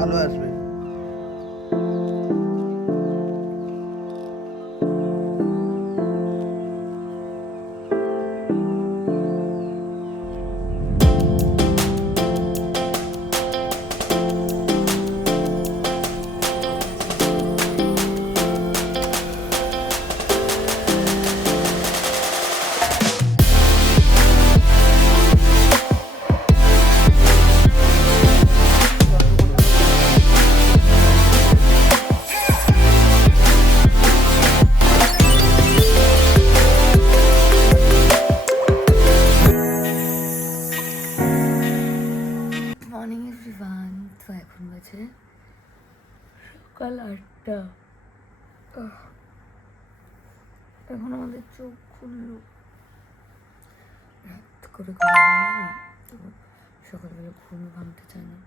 ভালো আসবে। Morning everyone. তো এখন বাজে সকাল 8টা। এখন আমাদের চোখ খুললো, রাত করে ঘুমানো, তো সকালবেলা ঘুম ভাঙতে চায় না।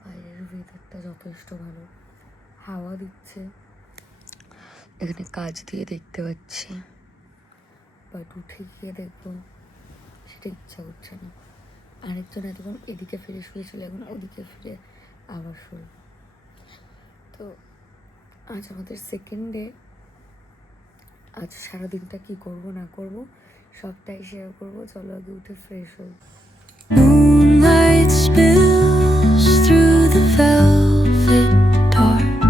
বাইরের ওয়েদারটা যথেষ্ট ভালো, হাওয়া দিচ্ছে, এখানে কাজ দিয়ে দেখতে পাচ্ছি, বাট উঠে গিয়ে দেখবো সেটা ইচ্ছা করছে না। আরেকজন এতক্ষণ এদিকে ফিরে শুয়েছিল, এখন ওদিকে ফিরে আবার শুয়ে। তো আজ আমাদের সেকেন্ড ডে। আজ সারাদিনটা কী করবো না করবো সবটাই শেয়ার করবো। চলো আগে উঠে ফ্রেশ হই। Moonlight spills through the velvet dark,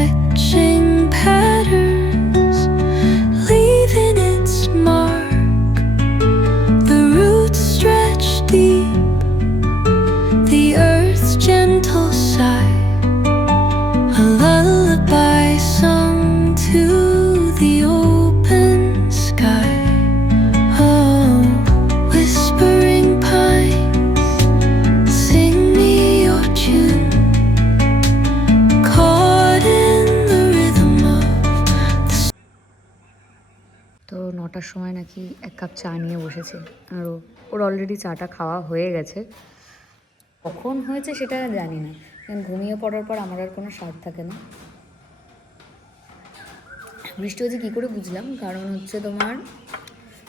etching patterns, leaving its mark. The roots stretch deep, the earth's gentle sigh, a lullaby sung to the open sky. Oh, whispering pines, sing me your tune, caught in the rhythm of the... তো 9টার সময় নাকি 1 cup চা নিয়ে বসেছে, আর ওর already চাটা খাওয়া হয়ে গেছে। কখন হয়েছে সেটা জানি না, কারণ ঘুমিয়ে পড়ার পর আমার আর কোনো স্বাদ থাকে না। বৃষ্টি হচ্ছে কী করে বুঝলাম, কারণ হচ্ছে তোমার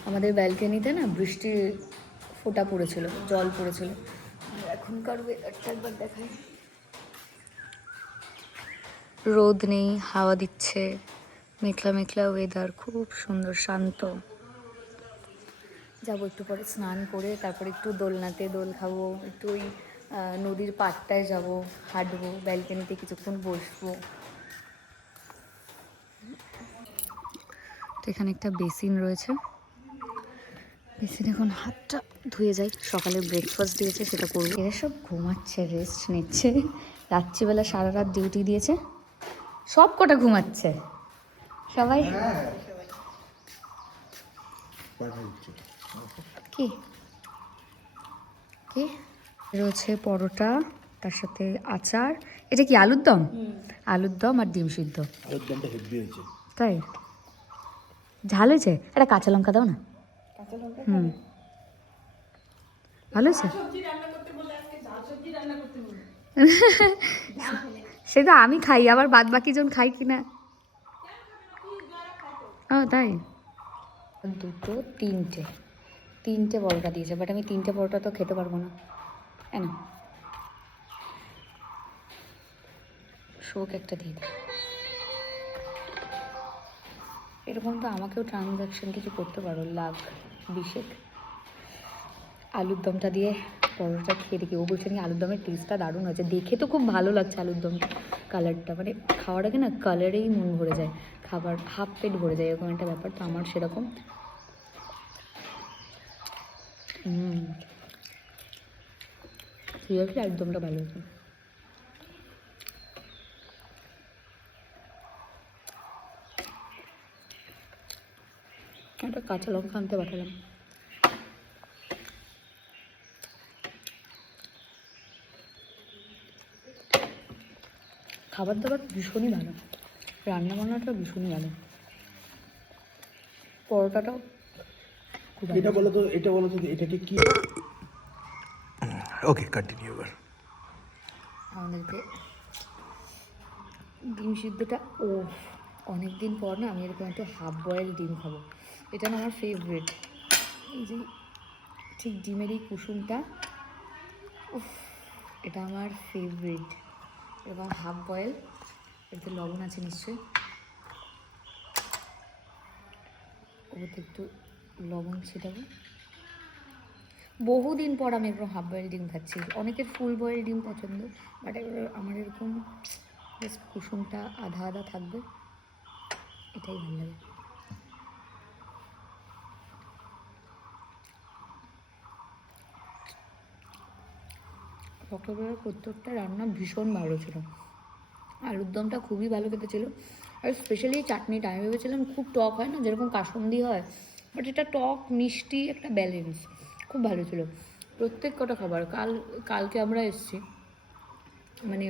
আমাদের ব্যালকনিতে না বৃষ্টির ফোঁটা পড়েছিল, জল পড়েছিল। আর এখনকার ওয়েদারটা একবার দেখাই, রোদ নেই, হাওয়া দিচ্ছে, মেঘলা মেঘলা ওয়েদার, খুব সুন্দর শান্ত। যাবো একটু পরে স্নান করে, তারপরে একটু দোলনাতে দোল খাবো, একটু ওই নদীর পাড়টায় যাবো, হাঁটবো, ব্যালকনিতে কিছুক্ষণ বসবো। তো এখানে একটা বেসিন রয়েছে, বেসিনে এখন হাতটা ধুয়ে যাই। সকালে ব্রেকফাস্ট দিয়েছে, সেটা করবো। এরা সব ঘুমাচ্ছে, রেস্ট নিচ্ছে। রাত্রিবেলা সারা রাত ডিউটি দিয়েছে, সব কটা ঘুমাচ্ছে সবাই। কি কি রয়েছে? পরোটা, তার সাথে আচার। এটা কি আলুর দম? আলুর দম আর ডিম সিদ্ধ। আলুর দমটা হেভি হয়েছে। তাই ঝাল হয়েছে? একটা কাঁচা লঙ্কা দাও না। হুম, ভালো হয়েছে। সেটা আমি খাই, আবার বাদ বাকি জন খাই কিনা। ও তাই। দুটো তিনটে তিনটে পরোটা দিয়েছে, বাট আমি তিনটে পরোটা তো খেতে পারবো না। না, শোক একটা দিয়ে দিই। এরকম তো আমাকেও ট্রানজ্যাকশন কিছু করতে পারো, লাখ 20। আলুর দমটা দিয়ে পরোটা খেয়ে দেখি। ও বলছে নাকি আলুর দমের টেস্টটা দারুণ হয়েছে, দেখে তো খুব ভালো লাগছে আলুর দমটা, কালারটা, মানে খাওয়ার আগে না কালারেই মন ভরে যায়, খাবার হাফ পেট ভরে যায়, এরকম একটা ব্যাপার। তো আমার সেরকম। সিরিয়াসলি আলুর দমটা ভালো হয়েছে। একটা কাঁচা লঙ্কা আনতে পাঠালাম। খাবার দাবার ভীষণই ভালো, রান্নাবান্নাটাও ভীষণই ভালো, পরোটাটাও খুব ভালো। এটা বলো তো এটাকে কি? ওকে, কন্টিনিউ এবার। আমাদেরকে ডিম সিদ্ধটা, ও অনেক দিন পর না আমি এরকম একটু হাফ বয়েল ডিম খাবো, এটা না আমার ফেভারিট। এই যে ঠিক ডিমের এই কুসুমটা, উফ, এটা আমার ফেভারিট। এবার হাফ বয়েল, এতে লবণ আছে নিশ্চয়ই, ওতে একটু লবণ ছিটাবো। বহুদিন পর আমি এরকম হাফ বয়েল ডিম খাচ্ছি। অনেকের ফুল বয়েল ডিম পছন্দ, বাট আমার এরকম বেশ কুসুমটা আধা আধা থাকবে, এটাই ভালো লাগে। সকালবেলা প্রত্যেকটা রান্না ভীষণ ভালো ছিল। আলুর দমটা খুবই ভালো খেতে ছিল, আর স্পেশালি চাটনিটা আমি ভেবেছিলাম খুব টক হয় না, যেরকম কাসুন্দি হয়, বাট এটা টক মিষ্টি একটা ব্যালেন্স, খুব ভালো ছিল প্রত্যেক কটা খাবার। কালকে আমরা এসেছি, মানে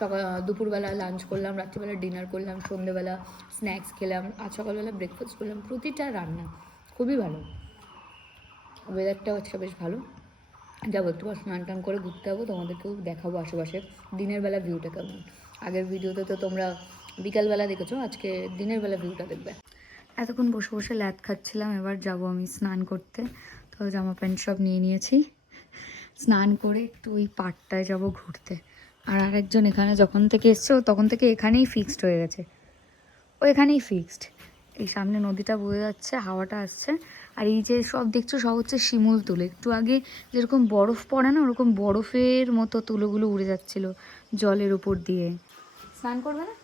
সকাল দুপুরবেলা লাঞ্চ করলাম, রাত্রিবেলা ডিনার করলাম, সন্ধ্যেবেলা স্ন্যাক্স খেলাম, আজ সকালবেলা ব্রেকফাস্ট করলাম, প্রতিটা রান্না খুবই ভালো। ওয়েদারটাও আজকে বেশ ভালো। যাবো একটু স্নান টান করে ঘুরতে যাবো, তোমাদেরকেও দেখাবো আশেপাশে দিনের বেলা ভিউটা কেমন। আগের ভিডিওতে তো তোমরা বিকালবেলা দেখেছো, আজকে দিনের বেলা ভিউটা দেখবে। এতক্ষণ বসে বসে ল্যাদ খাচ্ছিলাম, এবার যাব আমি স্নান করতে। তো জামা প্যান্ট সব নিয়ে নিয়েছি, স্নান করে একটু ওই পাড়টায় যাব ঘুরতে। আর আরেকজন এখানে যখন থেকে এসছে তখন থেকে এখানেই ফিক্সড হয়ে গেছে, ও এখানেই ফিক্সড। এই সামনে নদীটা বয়ে যাচ্ছে, হাওয়াটা আসছে, আর এই যে সব দেখছো সব হচ্ছে শিমুল তুলো। একটু আগে যেরকম বরফ পড়ে না, ওরকম বরফের মতো তুলোগুলো উড়ে যাচ্ছিল জলের উপর দিয়ে। স্নান করবে না?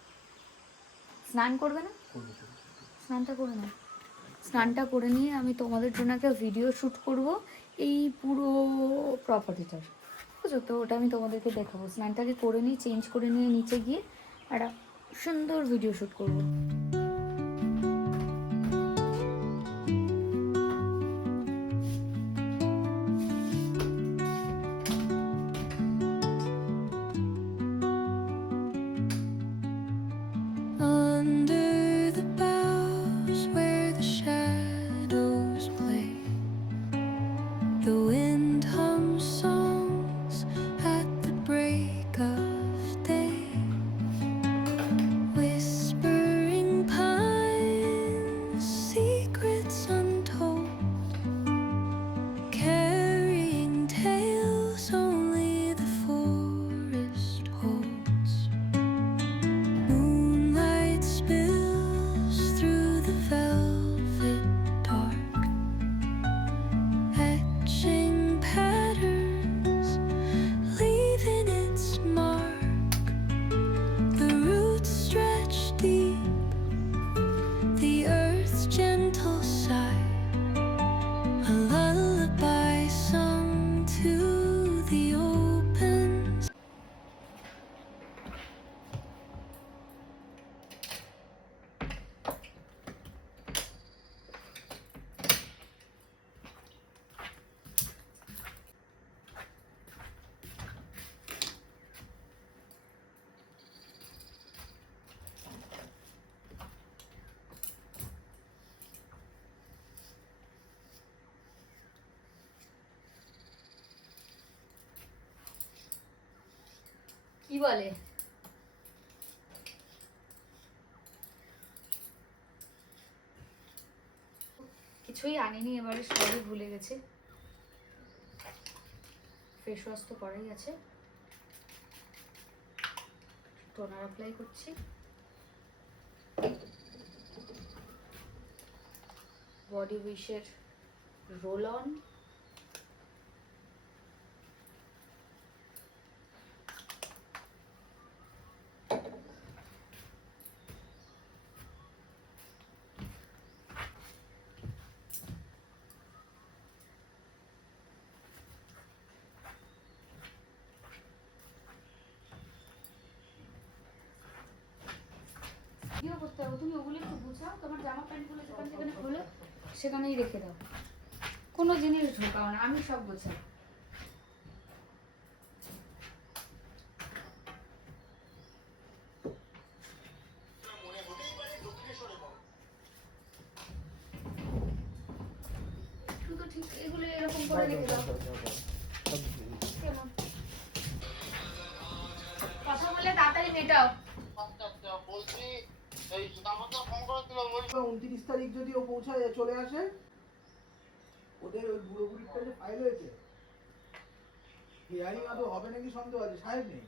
স্নান করবে না? স্নানটা করে না। স্নানটা করে নিয়ে আমি তোমাদের জন্য একটা ভিডিও শ্যুট করব এই পুরো প্রপার্টিটার, বুঝছো তো? ওটা আমি তোমাদেরকে দেখাবো। স্নানটাকে করে নিয়ে চেঞ্জ করে নিয়ে নিচে গিয়ে একটা সুন্দর ভিডিও শ্যুট করবো। Under the boughs where the shadows play, the wind hums songs at the break of day, whispering pines, secrets untold, carrying tales only the forest holds. Moonlight spills through the velvet dark, etching patterns, leaving its mark. The roots stretch deep, the earth's gentle sigh, a lullaby sung to the open. কি বলে? কিছুই আনিনি এবারে, সবই ভুলে গেছে। Face wash তো করাই আছে, টোনার অ্যাপ্লাই করছি, বডি উইশের রোল অন, ভিডিও করতে হবে। তুমি ওগুলো একটু গুছাও, তোমার জামা প্যান্টগুলো যেখানে যেখানে খুলে সেখানেই রেখে দাও, কোনো জিনিস ঢোকাও না, আমি সব গোছাই। শুধু ঠিক এগুলো এরকম করে রেখে দাও। কেমন কথা বলে তাড়াতাড়ি মেটাও। 29 তারিখ যদি ও পৌঁছায় চলে আসে, ওদের ওই বুড়ো বুড়িটা যে ফাইল হয়েছে হিয়ারিং আদৌ হবে নাকি সন্দেহ আছে, সাহেব নেই।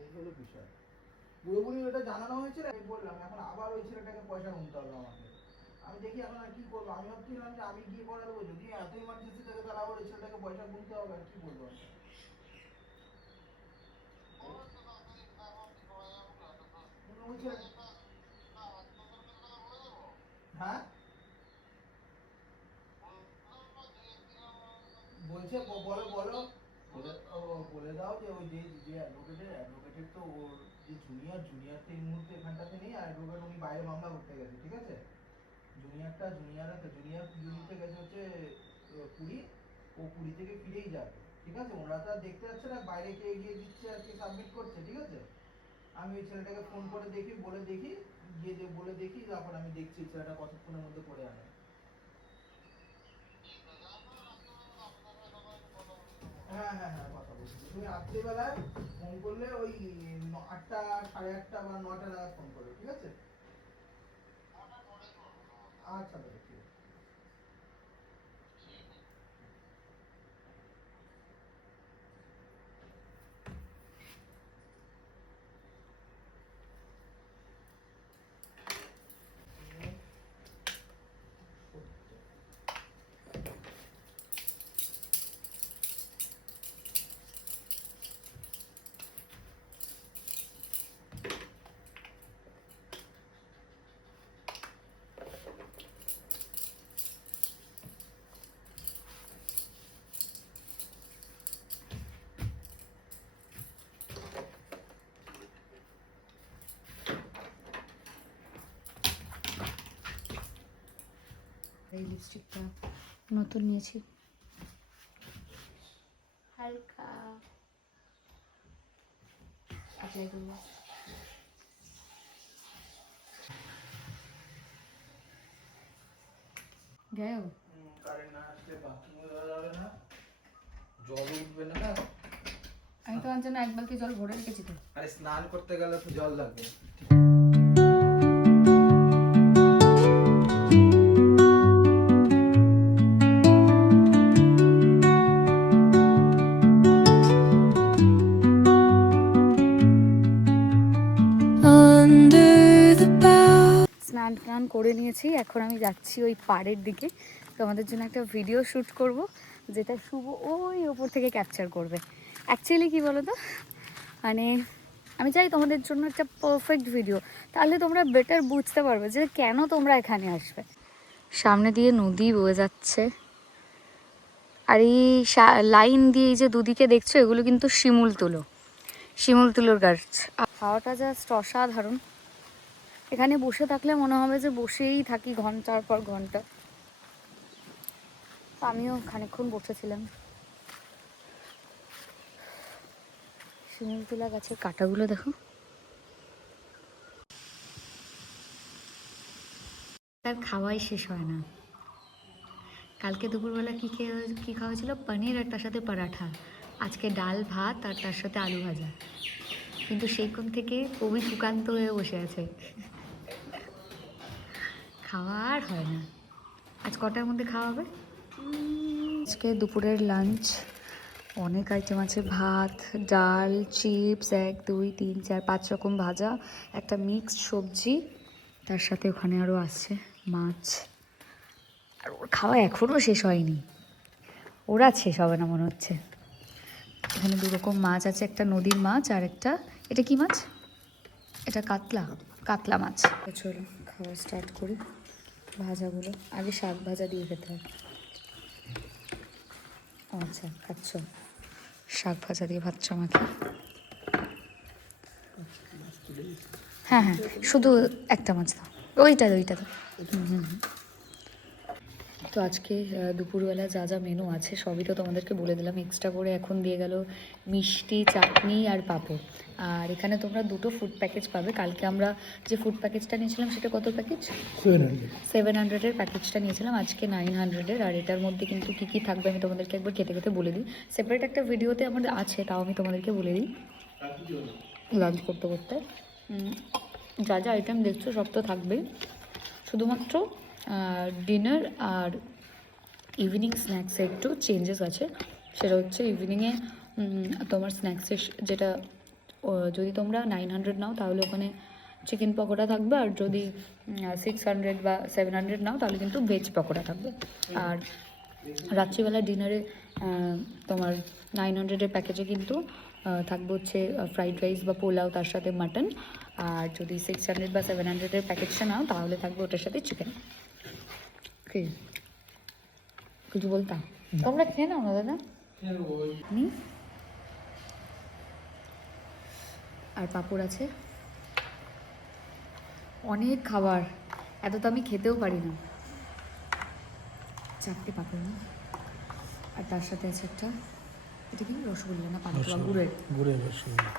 এই হলো বিষয়। পুরোপুরি ওটা জানানো হয়েছিল, আমি বললাম এখন আবার ওই ছেলেটাকে পয়সা গুনতে হবে আমাকে। আমি দেখি এখন আর কি করবো, আমি ভাবছিলাম যে আমি গিয়ে করে দেবো, যদি এত ইমার্জেন্সি থাকে তাহলে আবার ওই ছেলেটাকে পয়সা গুনতে হবে, আর কি বলবো আমি। ওই ছেলে- হ্যাঁ বলছে বলো বলো বলে দাও যে ওই যে অ্যাডভোকেটের তো ওর যে জুনিয়র তো এই মুহূর্তে এখানটাতে নেই, আর অ্যাডভোকেট উনি বাইরে মামলা করতে গেছে, ঠিক আছে। জুনিয়রতে গেছে হচ্ছে পুরী, ও পুরী থেকে ফিরেই যাবে, ঠিক আছে। ওরা তো আর দেখতে যাচ্ছে না বাইরে কে এগিয়ে দিচ্ছে আর কে সাবমিট করছে, ঠিক আছে। আমি ওই ছেলেটাকে ফোন করে দেখি, বলে দেখি, গিয়ে যে বলে দেখি, তারপর আমি দেখছি ছেলেটা কতক্ষণের মধ্যে করে আনে। হ্যাঁ হ্যাঁ হ্যাঁ, কথা বলছি। তুমি রাত্রিবেলায় ফোন করলে ওই 8টা 8:30 বা 9টা নাগাদ ফোন করবে, ঠিক আছে। আচ্ছা দাদা, ঠিক আছে। এই লিপস্টিকটা নতুন নিয়েছি, হালকা অ্যাপ্লাই করবো। গেও কারেন্ট না আসলে বাথরুমে যাওয়া যাবে না, জল উঠবে না। আমি তোমার জন্য এক বালতি জল ভরে রেখেছি তো। আরে স্নান করতে গেলে তো জল লাগবে। Under the bow. স্নান টান করে নিয়েছি, এখন আমি যাচ্ছি ওই পাড়ের দিকে তোমাদের জন্য একটা ভিডিও শ্যুট করব, যেটা শুভ ওই ওপর থেকে ক্যাপচার করবে। অ্যাকচুয়ালি কি বলো তো, মানে আমি চাই তোমাদের জন্য একটা পারফেক্ট ভিডিও, তাহলে তোমরা বেটার বুঝতে পারবে যে কেন তোমরা এখানে আসবে। সামনে দিয়ে নদী বয়ে যাচ্ছে, আর এই লাইন দিয়ে এই যে দুদিকে দেখছো এগুলো কিন্তু শিমুল তুলোর গাছ। হাওয়াটা জাস্ট অসাধারণ, এখানে বসে থাকলে মনে হবে যে বসেই থাকি ঘন্টার পর ঘন্টা। আমিও খানিকক্ষণ বসেছিলাম। শিমুল তুলা গাছের কাঁটাগুলো দেখো। তার খাওয়াই শেষ হয় না। কালকে দুপুরবেলা কি খাওয়া ছিল, পনির আর তার সাথে পরাঠা। আজকে ডাল ভাত আর তার সাথে আলু ভাজা। কিন্তু সেইখান থেকে কবি সুকান্ত হয়ে বসে আছে, খাওয়া আর হয় না। আজ কটার মধ্যে খাওয়া হবে? আজকে দুপুরের লাঞ্চ অনেক আইটেম আছে, ভাত, ডাল, চিপস, 1 2 3 4 5 রকম ভাজা, একটা মিক্সড সবজি, তার সাথে ওখানে আরও আছে মাছ। আর ওর খাওয়া এখনও শেষ হয়নি, ওরা শেষ হবে না মনে হচ্ছে। এখানে 2 রকম মাছ আছে, একটা নদীর মাছ আর একটা, এটা কি মাছ? এটা কাতলা মাছ। চলো খাওয়া স্টার্ট করি। ভাজাগুলো আগে শাক ভাজা দিয়ে খেতে হয়। আচ্ছা খাচ্ছ, শাক ভাজা দিয়ে ভাত আমাকে। হ্যাঁ হ্যাঁ, শুধু একটা মাছ দাও, ওইটা দাও। তো আজকে দুপুরবেলা যা যা মেনু আছে সবই তো তোমাদেরকে বলে দিলাম। এক্সট্রা করে এখন দিয়ে গেল মিষ্টি, চাটনি আর পাঁপড়। আর এখানে তোমরা 2টো ফুড প্যাকেজ পাবে। কালকে আমরা যে ফুড প্যাকেজটা নিয়েছিলাম সেটা কত প্যাকেজ? 700-এর প্যাকেজটা নিয়েছিলাম, আজকে 900-এর। আর এটার মধ্যে কিন্তু কী কী থাকবে আমি তোমাদেরকে একবার খেতে খেতে বলে দিই। সেপারেট একটা ভিডিওতে আমাদের আছে, তাও আমি তোমাদেরকে বলে দিই লাঞ্চ করতে করতে। যা যা আইটেম দেখছো সব তো থাকবেই, শুধুমাত্র ডিনার আর ইভিনিং স্ন্যাক্সে একটু চেঞ্জেস আছে। সেটা হচ্ছে ইভিনিংয়ে তোমার স্ন্যাক্সের যেটা যদি তোমরা 900 নাও তাহলে ওখানে চিকেন পকোড়া থাকবে, আর যদি 600 বা 700 নাও তাহলে কিন্তু ভেজ পকোড়া থাকবে। আর রাত্রিবেলা ডিনারে তোমার 900-এর প্যাকেজে কিন্তু থাকবে হচ্ছে ফ্রাইড রাইস বা পোলাও, তার সাথে মাটন। আর যদি 600 বা 700-এর প্যাকেজটা নাও তাহলে থাকবে ওটার সাথে চিকেন। কি কিছু বলতাম? তোমরা খেয়ে নাও না দাদা। আর পাঁপড় আছে, অনেক খাবার, এত তো আমি খেতেও পারি না। 4টে পাঁপড় না, আর তার সাথে আছে একটা, এটা কি রসগোল্লা না পান্তুয়া? গুড়ের রসগোল্লা।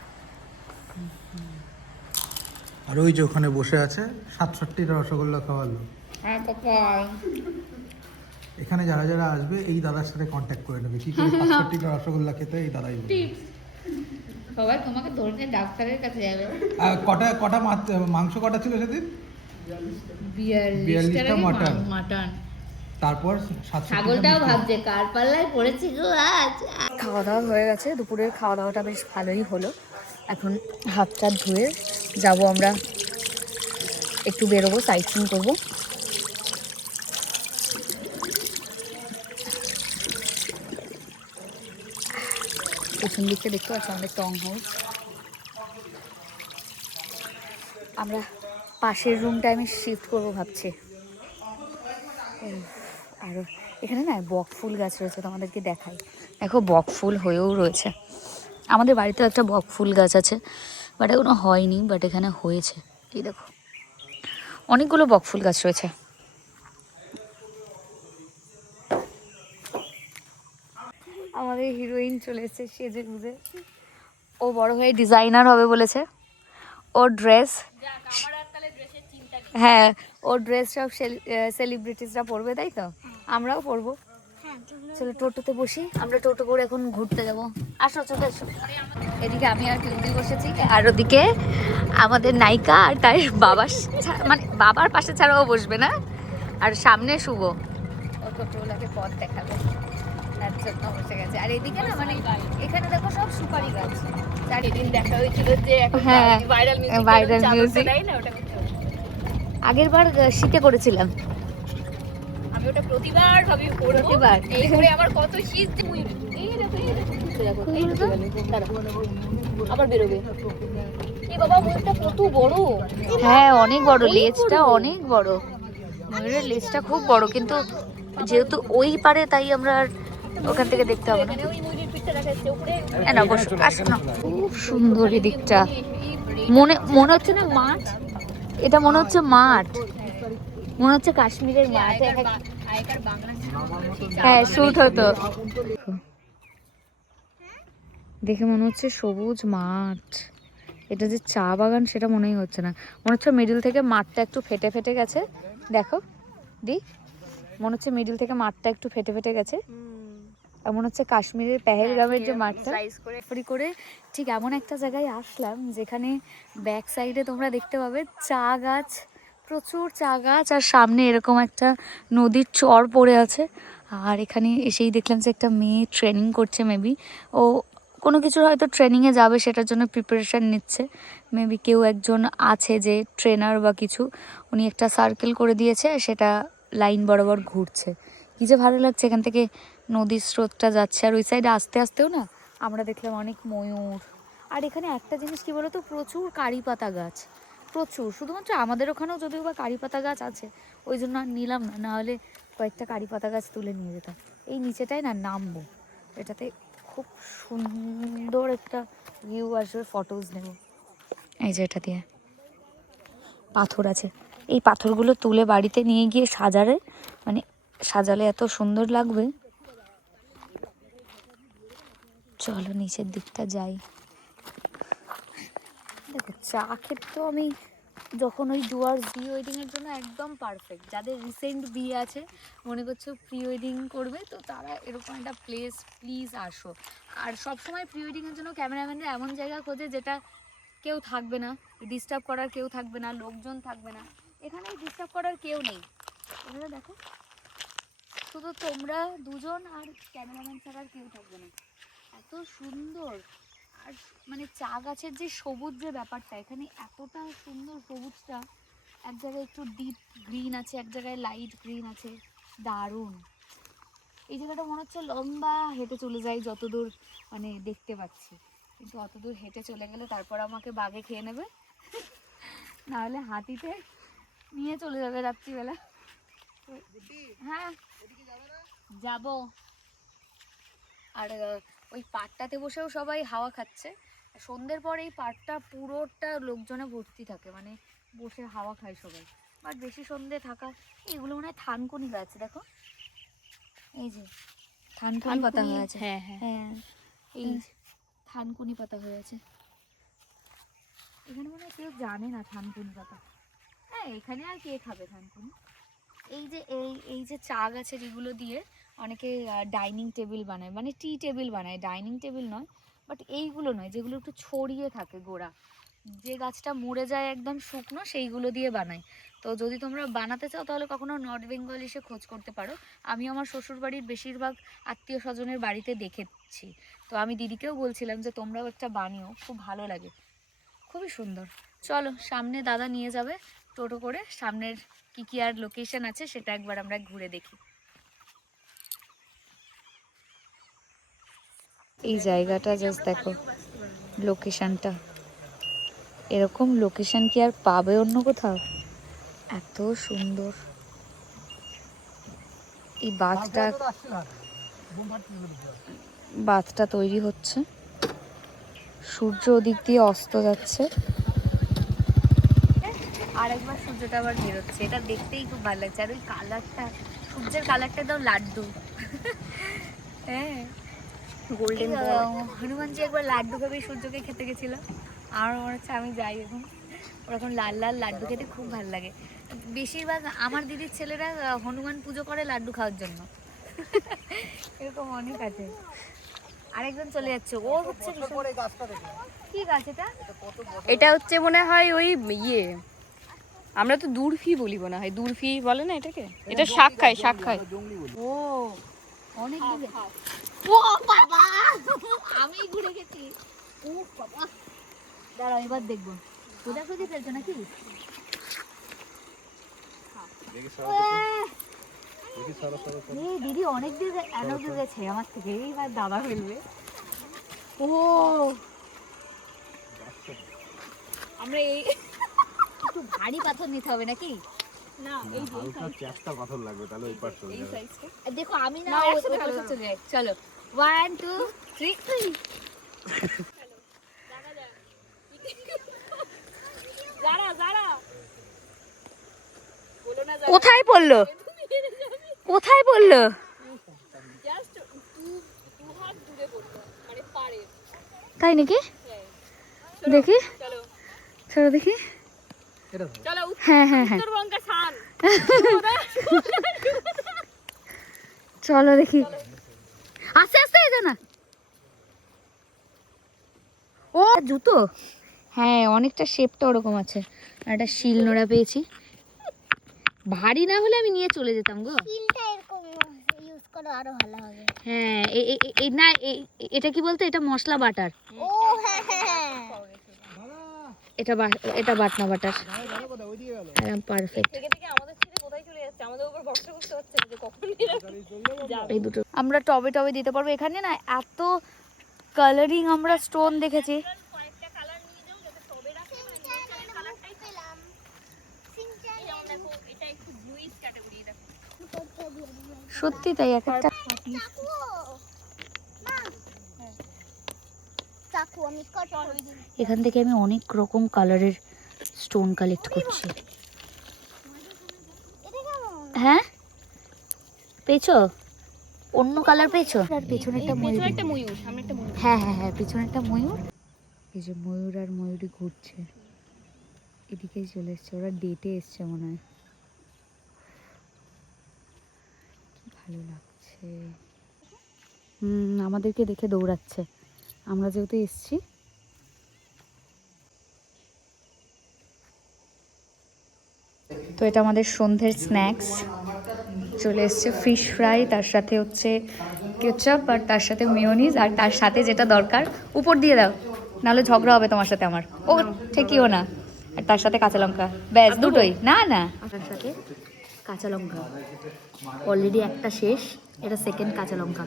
আর ওই যে ওখানে বসে আছে 67টা রসগোল্লা খাওয়ালো। হ্যাঁ কপাল। এখানে যারা যারা আসবে এই দাদার সাথে কন্ট্যাক্ট করে নেবে কি করে 67টা রসগোল্লা খেতে, এই দাদাই বলবে। সবাই তোমাকে ধরে ডাক্তারের কাছে যাবে। আর কটা মাংস কটা ছিল সেদিন? 42টা মাটন। তারপর ছাগলটাও ভাবছে কার পাল্লায় পড়েছি গো আজ। খাওয়া দাওয়া হয়ে গেছে, দুপুরের খাওয়া দাওয়াটা বেশ ভালোই হলো। এখন হাত টাত ধুয়ে যাবো আমরা, একটু বেরোবো, সাইট সিন করবো। পেছন দিকটা দেখতে পাচ্ছি আমাদের টং হাউস। আমরা পাশের রুমটা আমি শিফট করবো ভাবছি। আর এখানে না বক ফুল গাছ রয়েছে, তোমাদেরকে দেখাই। দেখো বক ফুল হয়েও রয়েছে। আমাদের বাড়িতেও একটা বক ফুল গাছ আছে, বাট এখনো হয়নি, বাট এখানে হয়েছে। এই দেখো অনেকগুলো বক ফুল গাছ রয়েছে। আমাদের হিরোইন চলে এসেছে সেজে গুজে। ও বড় হয়ে ডিজাইনার হবে বলেছে। ওর ড্রেস, হ্যাঁ ওর ড্রেস সব সেলিব্রিটিসরা পরবে, তাই তো আমরাও পরবো। চলো টোটোতে বসি, আমরা টোটো করে এখন ঘুরতে যাবো। আসো চলে এসো। এদিকে আমি আর পিউদি বসেছি, আর ওদিকে আমাদের নায়িকা আর তার বাবার মানে বাবার পাশে ছাড়াও বসবে না, আর সামনে শুভ ও টোটোলাকে পথ দেখাবে, তার জন্য বসে গেছে। আর এদিকে না মানে এখানে দেখো সব সুপারি গাছ। চারিদিন দেখা হয়েছিল যে হ্যাঁ ভাইরাল মিউজিক আগের বার শীতে করেছিলাম আমি, ওটা প্রতিবার ভাবি প্রতিবার এই করে আমার কত শীত। আবার বেরোবে। এই বাবা ময়ূরটা কত বড়, হ্যাঁ অনেক বড়, লেজটা অনেক বড়, ময়ূরের লেজটা খুব বড়, কিন্তু যেহেতু ওই পারে তাই আমরা আর ওখান থেকে দেখতে হবে না। খুব সুন্দর এই দিকটা, মনে হচ্ছে না মাঠ, এটা মনে হচ্ছে মাঠ, মনে হচ্ছে কাশ্মীরের মাঠ। হ্যাঁ শুট হতো, দেখে মনে হচ্ছে সবুজ মাঠ। এটা যে চা বাগান সেটা মনেই হচ্ছে না, মনে হচ্ছে মিডিল থেকে মাঠটা একটু ফেটে ফেটে গেছে। দেখো দি, মনে হচ্ছে মিডিল থেকে মাঠটা একটু ফেটে ফেটে গেছে। আর মনে হচ্ছে কাশ্মীরের পেহেলগামের যে মাঠটা করে ঠিক এমন একটা জায়গায় আসলাম যেখানে ব্যাক সাইডে তোমরা দেখতে পাবে চা গাছ, প্রচুর চা গাছ, আর সামনে এরকম একটা নদীর চর পড়ে আছে। আর এখানে এসেই দেখলাম যে একটা মেয়ে ট্রেনিং করছে, মেবি ও কোনো কিছুর হয়তো ট্রেনিংয়ে যাবে, সেটার জন্য প্রিপারেশান নিচ্ছে। মেবি কেউ একজন আছে যে ট্রেনার বা কিছু, উনি একটা সার্কেল করে দিয়েছে, সেটা লাইন বরাবর ঘুরছে। কী যে ভালো লাগছে, এখান থেকে নদীর স্রোতটা যাচ্ছে, আর ওই সাইডে আস্তে আস্তেও না আমরা দেখলাম অনেক ময়ূর। আর এখানে একটা জিনিস কি বলতো, প্রচুর কারি পাতা গাছ, প্রচুর। শুধুমাত্র আমাদের ওখানেও যদিও বা কারি পাতা গাছ আছে, ওই জন্য আর নিলাম না, নাহলে কয়েকটা কারি পাতা গাছ তুলে নিয়ে যেতাম। এই নিচেটাই না নামবো, এটাতে খুব সুন্দর একটা ভিউ আসবে, ফটোজ নেব। এই যে এটা দিয়ে পাথর আছে, এই পাথরগুলো তুলে বাড়িতে নিয়ে গিয়ে সাজালে এত সুন্দর লাগবে। চলো নিচের দিকটা যাই। দেখো চা খেতে তো আমি যখন ওই ডুয়ার্স প্রি ওয়েডিংয়ের জন্য একদম পারফেক্ট। যাদের রিসেন্ট বিয়ে আছে, মনে করছো প্রি ওয়েডিং করবে, তো তারা এরকম একটা প্লেস প্লিজ আসো। আর সবসময় প্রি ওয়েডিংয়ের জন্য ক্যামেরাম্যানরা এমন জায়গা খোঁজে যেটা কেউ থাকবে না, ডিস্টার্ব করার কেউ থাকবে না, লোকজন থাকবে না। এখানে ডিস্টার্ব করার কেউ নেই। এখানে দেখো শুধু তোমরা দুজন আর ক্যামেরাম্যান ছাড়া আর কেউ থাকবে না। এত সুন্দর। আর মানে চা গাছের যে সবুজ যে ব্যাপারটা, এখানে এতটা সুন্দর সবুজটা, এক জায়গায় একটু ডিপ গ্রিন আছে, এক জায়গায় লাইট গ্রিন আছে, দারুণ। এই জায়গাটা মনে হচ্ছে লম্বা হেঁটে চলে যাই যতদূর মানে দেখতে পাচ্ছি, কিন্তু অতদূর হেঁটে চলে গেলে তারপর আমাকে বাঘে খেয়ে নেবে, নাহলে হাতিতে নিয়ে চলে যাবে রাত্রিবেলা। হ্যাঁ যাব। আর ওই পাড়টাতে বসেও সবাই হাওয়া খাচ্ছে। সন্ধ্যের পর এই পাড়টা পুরোটা লোকজনে ভর্তি থাকে, মানে বসে হাওয়া খায় সবাই। বাট বেশি সন্ধ্যে থাকা, এগুলো মনে হয় থানকুনি গাছ, দেখো এই যে থানকুনি পাতা হয়ে আছে। হ্যাঁ হ্যাঁ হ্যাঁ, এই থানকুনি পাতা হয়ে আছে। এখানে মনে হয় কেউ জানে না থানকুনি পাতা। হ্যাঁ, এখানে আর কে খাবে থানকুনি। এই যে চা গাছের এগুলো দিয়ে অনেকে ডাইনিং টেবিল বানায়, মানে টি টেবিল বানায়, ডাইনিং টেবিল নয়। বাট এইগুলো নয়, যেগুলো একটু ছড়িয়ে থাকে গোড়া, যে গাছটা মরে যায় একদম শুকনো, সেইগুলো দিয়ে বানায়। তো যদি তোমরা বানাতে চাও তাহলে কখনো নর্থ বেঙ্গল এসে খোঁজ করতে পারো। আমি আমার শ্বশুরবাড়ির বেশিরভাগ আত্মীয় স্বজনের বাড়িতে দেখেছি। তো আমি দিদিকেও বলছিলাম যে তোমরাও একটা বানিও, খুব ভালো লাগে, খুবই সুন্দর। চলো, সামনে দাদা নিয়ে যাবে টোটো করে, সামনের কি আর লোকেশন আছে সেটা একবার আমরা ঘুরে দেখি। এই জায়গাটা জাস্ট দেখো, লোকেশনটা এরকম লোকেশন কি আর পাবে অন্য কোথাও? এত সুন্দর। এই বাঁধটা তৈরি হচ্ছে, সূর্য ওদিক দিয়ে অস্ত যাচ্ছে, আর একবার সূর্যটা আবার বেরোচ্ছে। এটা দেখতেই খুব ভালো লাগছে। আর ওই কালারটা, সূর্যের কালারটা একদম লাড্ডু। হ্যাঁ, গোল্ডেন। হনুমানজি একবার লাড্ডু খাবে সূর্যকে খেতে গেছিল, আমার মনে হচ্ছে আমি যাই এখন ওরকম লাল লাল লাড্ডু খেতে খুব ভালো লাগে। বেশিরভাগ আমার দিদির ছেলেরা হনুমান পুজো করে লাড্ডু খাওয়ার জন্য। এরকম অনেক আছে। আরেকজন চলে যাচ্ছে, ও হচ্ছে কি গাছ এটা? এটা হচ্ছে মনে হয় ওই ইয়ে, আমরা তো দূরফি বলি, মনে হয় দূরফি বলে না এটাকে। এটা শাক খায়, শাক খায়। ও অনেক দূরে। ও বাবা, আমি ঘুরে গেছি। ও বাবা, দাঁড়াও এবার দেখবো। খোঁজাখুঁজি ফেলছো নাকি? দিদি অনেক দূর গেছে আমার থেকে, এইবার দাদা ফেলবে। ও আমরা এই একটু ভারী পাথর নিতে হবে নাকি? না, এই চারটা পাথর লাগবে, তাহলে ওই পাশ চলে যাবে। দেখো আমি না চলে যাই। চলো 1 2 3 কোথায় পড়লো? কোথায় পড়লো? তাই নাকি? দেখি, চলো দেখি। হ্যাঁ হ্যাঁ হ্যাঁ, চলো দেখি। আস্তে আস্তে এই না, ও জুতো। হ্যাঁ, অনেকটা শেপটা ওরকম আছে। আর একটা শিল নোড়া পেয়েছি, ভারী না হলে আমি নিয়ে চলে যেতাম গো। শিলটা এরকম ইউজ করো, আরো ভালো হবে। হ্যাঁ, না এটা কি বলতো, এটা মশলা বাটার। ও হ্যাঁ হ্যাঁ, এটা বাটনা বাটার, একদম পারফেক্ট। এই দুটো আমরা টবে টবে দিতে পারবো। এখানে না এত কালারিং আমরা স্টোন দেখেছি। সত্যি তাই, এক একটা এখান থেকে আমি অনেক রকম কালারের স্টোন কালেক্ট করছি। হ্যাঁ, পেয়েছো? অন্য কালার পেয়েছো? আর পেছনেরটা ময়ূর। হ্যাঁ হ্যাঁ হ্যাঁ, পেছনেরটা ময়ূর। এই যে ময়ূর আর ময়ূরী ঘুরছে, এদিকেই চলে এসছে। ওরা ডেটে এসছে মনে হয়। কি ভালো লাগছে। আমাদেরকে দেখে দৌড়াচ্ছে, আমরা যেহেতু এসছি। তো এটা আমাদের সন্ধ্যের স্ন্যাক্স, চলে এসছে ফিশ ফ্রাই, তার সাথে হচ্ছে কেচাপ, আর তার সাথে মিওনিজ, আর তার সাথে যেটা দরকার উপর দিয়ে দাও, নাহলে ঝগড়া হবে তোমার সাথে আমার। ও ঠেকিও না। আর তার সাথে কাঁচা লঙ্কা, ব্যাস দুটোই। না না, তার সাথে কাঁচা লঙ্কা। অলরেডি একটা শেষ, এটা সেকেন্ড কাঁচা লঙ্কা।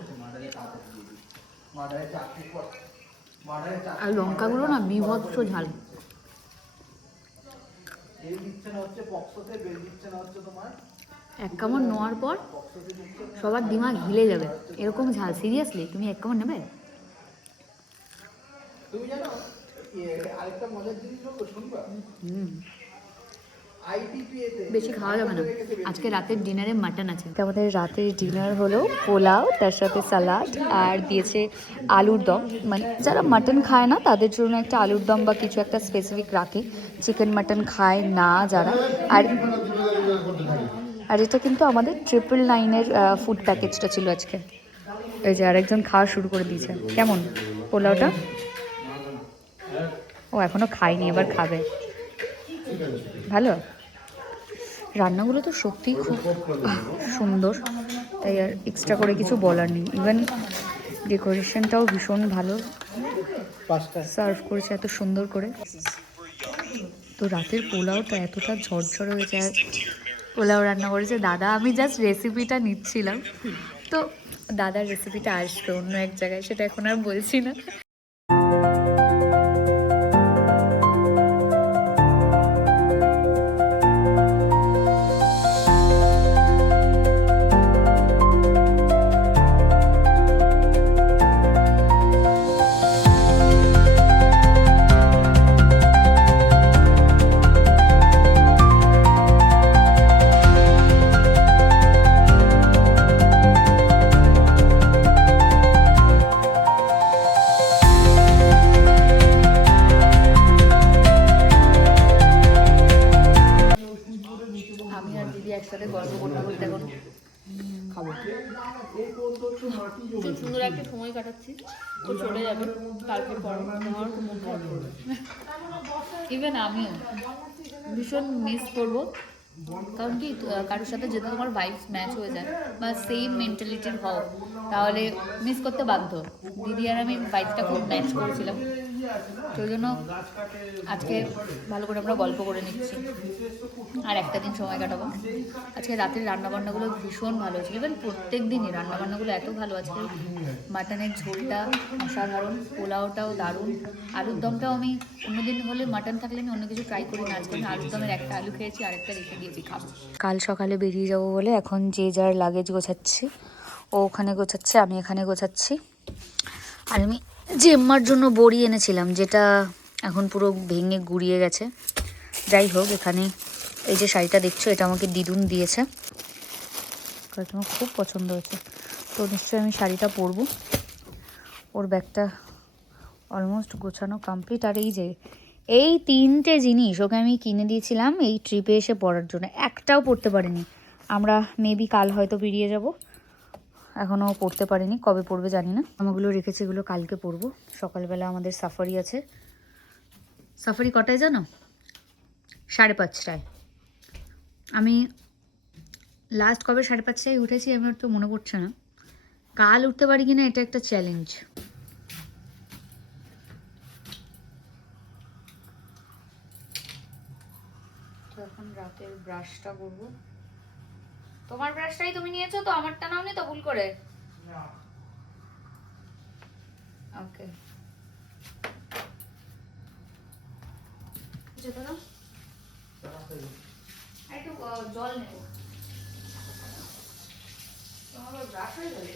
আর লঙ্কাগুলো না বিভৎস ঝাল। এক কামড় নেওয়ার পর সবার দিমাগ হিলে যাবে, এরকম ঝাল। সিরিয়াসলি, তুমি এক কামড় নেবে? তুমি জানো আরেকটা মজার জিনিস বলবো, শুনবা? বেশি খাওয়া যাবে না। আজকে রাতের ডিনারে মাটন আছে। আমাদের রাতের ডিনার হলো পোলাও, তার সাথে সালাড, আর দিয়েছে আলুর দম। মানে যারা মাটন খায় না তাদের জন্য একটা আলুর দম বা কিছু একটা স্পেসিফিক রাখে। চিকেন মাটন খায় না যারা। আর এটা কিন্তু আমাদের 999-এর ফুড প্যাকেজটা ছিল আজকে। এই যে আরেকজন খাওয়া শুরু করে দিয়েছে। কেমন পোলাওটা? ও এখনো খায়নি, এবার খাবে। ভালো রান্নাগুলো তো সত্যিই খুব সুন্দর, তাই আর এক্সট্রা করে কিছু বলার নেই। ইভেন ডেকোরেশনটাও ভীষণ ভালো, সার্ভ করেছে এত সুন্দর করে। তো রাতের পোলাওটা এতটা ঝরঝরে হয়েছে। আর পোলাও রান্না করেছে দাদা, আমি জাস্ট রেসিপিটা নিচ্ছিলাম। তো দাদার রেসিপিটা আসবে অন্য এক জায়গায়, সেটা এখন আর বলছি না। আমি আর দিদি একসাথে গল্প করতে করতে এখন খাবো। খুব সুন্দর একটা সময় কাটাচ্ছি। তো চলে যাবে কালকে পর, আমার খুব মন খারাপ করবে। ইভেন আমিও ভীষণ মিস করবো। কারণ কি, কারোর সাথে যদি তোমার ভাইবস ম্যাচ হয়ে যায় বা সেম মেন্টালিটির হও, তাহলে মিস করতে বাধ্য। দিদি আর আমি ভাইবসটা খুব ম্যাচ করেছিলাম, সেই জন্য আজকে ভালো করে আমরা গল্প করে নিচ্ছি আর একটা দিন সময় কাটাবো। আজকে রাতের রান্নাবান্নাগুলো ভীষণ ভালো হয়েছিল। ইভেন প্রত্যেক দিনই রান্নাবান্নাগুলো এত ভালো। আজকে মাটনের ঝোলটা অসাধারণ, পোলাওটাও দারুণ, আলুর দমটাও আমি অন্যদিন হলে মাটন থাকলে আমি অন্য কিছু ট্রাই করি না, আজকে আমি আলুর দমের একটা আলু খেয়েছি আর একটা রেখে দিয়েছি খাবো। কাল সকালে বেরিয়ে যাবো বলে এখন যে যার লাগেজ গোছাচ্ছি। ও ওখানে গোছাচ্ছে, আমি এখানে গোছাচ্ছি। আর আমি জেম্মার জন্য বড়ি এনেছিলাম, যেটা এখন পুরো ভেঙে গুড়িয়ে গেছে। যাই হোক, এখানে এই যে শাড়িটা দেখছো, এটা আমাকে দিদুন দিয়েছে, আমার খুব পছন্দ হয়েছে। তো নিশ্চয়ই আমি শাড়িটা পরবো। ওর ব্যাগটা অলমোস্ট গোছানো কমপ্লিট। আর এই যে এই 3টে জিনিস ওকে আমি কিনে দিয়েছিলাম এই ট্রিপে এসে পরার জন্য, একটাও পরতে পারিনি। আমরা মেবি কাল হয়তো বেরিয়ে যাব, এখনও পড়তে পারিনি, কবে পড়বে জানি না। আমাগুলো রেখেছি, এগুলো কালকে পরবো। সকালবেলা আমাদের সাফারি আছে। সাফারি কটায় জানো? 5:30টায়। আমি লাস্ট কবে 5:30টায় উঠেছি আমার তো মনে পড়ছে না। কাল উঠতে পারি কিনা এটা একটা চ্যালেঞ্জ। তো এখন রাতের ব্রাশটা করবো। তোমার ব্রাশটাই তুমি নিয়েছো তো, আমারটা নাওনি তো ভুল করে? ওকে, যেতে দাও। একটু জল নেব, তোমার ব্রাশ হয়ে যাবে।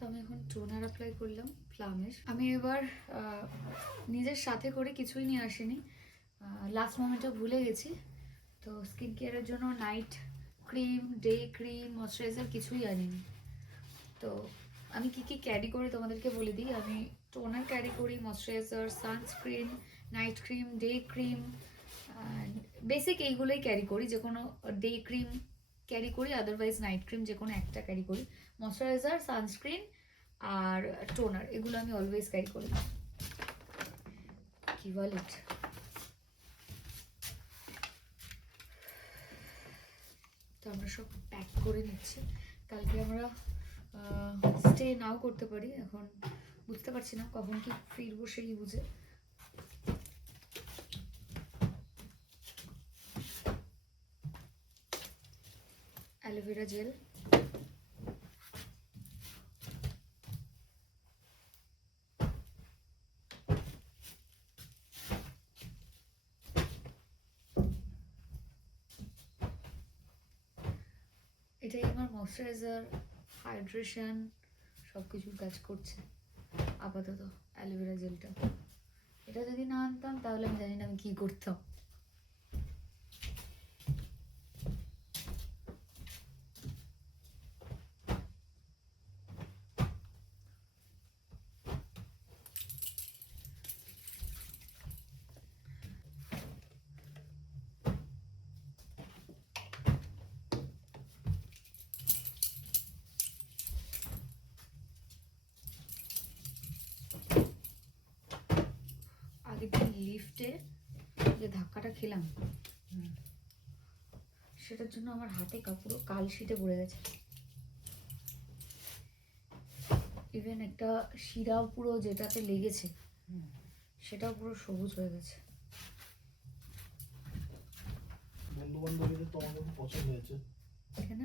তো আমি এখন টোনার অ্যাপ্লাই করলাম প্লামের। আমি এবার নিজের সাথে করে কিছুই নিয়ে আসিনি, লাস্ট মোমেন্টে ভুলে গেছি। তো স্কিন কেয়ারের জন্য night cream, day cream, moisturiser কিছুই আনিনি। তো আমি কি কি ক্যারি করি তোমাদেরকে বলে দিই। আমি টোনার ক্যারি করি, moisturiser, sunscreen, night cream, day cream, basic এইগুলোই ক্যারি করি। যে কোনো ডে ক্রিম ক্যারি করি, আদারওয়াইজ নাইট ক্রিম যে কোনো একটা ক্যারি করি। ময়শ্চারাইজার, সানস্ক্রিন আর টোনার এগুলো আমি অলওয়েজ ক্যারি করি। কি ওয়ালেট, তো আমরা সব প্যাক করে নিচ্ছি। কালকে আমরা স্টে নাও করতে পারি, এখন বুঝতে পারছি না কখন কি ফিরবো সেই বুঝে। অ্যালোভেরা জেল, এটাই আমার ময়শ্চারাইজার, হাইড্রেশন সব কিছুর কাজ করছে আপাতত অ্যালোভেরা জেলটা। এটা যদি না আনতাম তাহলে আমি জানি না আমি কী করতাম। আগের দিন লিফটে যে ধাক্কাটা খেলাম সেটার জন্য আমার হাতে পুরো কালশিটে পড়ে গেছে। ইভেন একটা শিরা পুরো যেটাতে লেগেছে সেটাও পুরো সবুজ হয়ে গেছে। বন্ধু বান্ধবীদের তো আমার খুব পছন্দ হয়েছে এখানে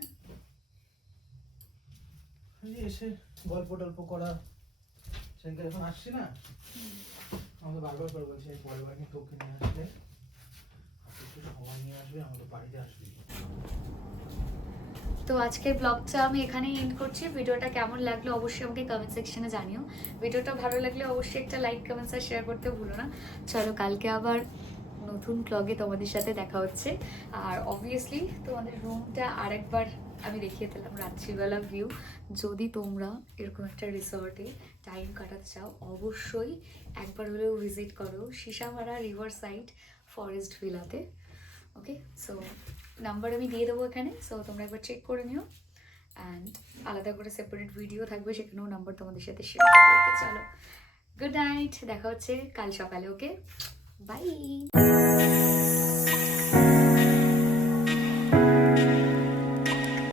এসে গল্প টল্প করা। সেদিনকে যখন আসছি না, আমাকে বারবার করে বলছি এই পরের বার কিন্তু ওকে নিয়ে আসলে একটু সময় নিয়ে আসবে, আমাদের বাড়িতে আসবি। তো আজকের ব্লগটা আমি এখানেই এন্ড করছি। ভিডিওটা কেমন লাগলো অবশ্যই আমাকে কমেন্ট সেকশনে জানিও। ভিডিওটা ভালো লাগলে অবশ্যই একটা লাইক, কমেন্টস আর শেয়ার করতে ভুলো না। চলো কালকে আবার নতুন ব্লগে তোমাদের সাথে দেখা হচ্ছে। আর অবভিয়াসলি তোমাদের রুমটা আরেকবার আমি দেখিয়ে দিলাম, রাত্রিবেলা ভিউ। যদি তোমরা এরকম একটা রিসর্টে টাইম কাটাতে চাও অবশ্যই একবার হলেও ভিজিট করো সিসামারা রিভার সাইড ফরেস্ট ভিলাতে। ওকে, সো নাম্বার আমি দিয়ে দেবো এখানে, সো তোমরা একবার চেক করে নিও। অ্যান্ড আলাদা করে সেপারেট ভিডিও থাকবে, সেখানেও নাম্বার তোমাদের সাথে শেয়ার করবো। ওকে চলো, গুড নাইট, দেখা হচ্ছে কাল সকালে। ওকে, বাই।